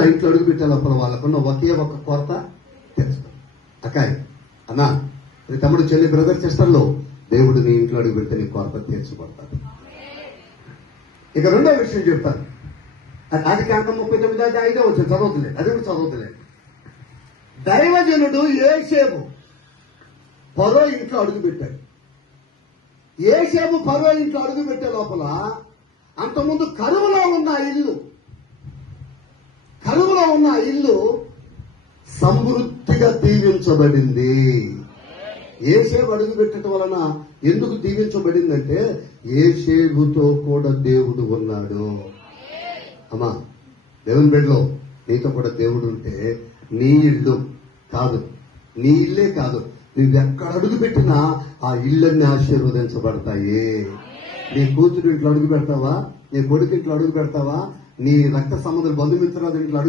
ఆ ఇంట్లో అడుగు పెట్టే లోపల వాళ్ళకున్న ఒకే ఒక కొరత తెలుసుకో అకాయ్ అన్నా తమ్ముడు చెల్లి బ్రదర్ సిస్టర్లో దేవుడు నీ ఇంట్లో అడుగు పెడితే నీ కొరత తీర్చబడతాడు. ఇక రెండో విషయం చెప్తాను. అది కాక ముప్పై తొమ్మిది అది ఐదో వచ్చింది చదవతులే అది కూడా చదవతులే దైవజనుడు ఏసేపు పరో ఇంట్లో అడుగు పెట్టాడు. ఏసేపు పరో ఇంట్లో అడుగు పెట్టే లోపల అంతకుముందు కరువులో ఉన్న ఇల్లు ఉన్న ఇల్లు సమృద్ధిగా దీవించబడింది. ఏసేపు అడుగు పెట్టడం వలన ఎందుకు దీవించబడిందంటే ఏసేపుతో కూడా దేవుడు ఉన్నాడు. అమ్మా దేవుని బిడ్డలో నీతో కూడా దేవుడు ఉంటే నీ ఇల్లు కాదు నీ ఇల్లే కాదు. నువ్వు ఎక్కడ అడుగు పెట్టినా ఆ ఇళ్ళన్నీ ఆశీర్వదించబడతాయి. నీ కూతురు ఇంట్లో అడుగు పెడతావా? నీ కొడుకు ఇంట్లో అడుగు పెడతావా? నీ రక్త సంబంధులు బంధుమిత్రుల ఇంట్లో అడుగు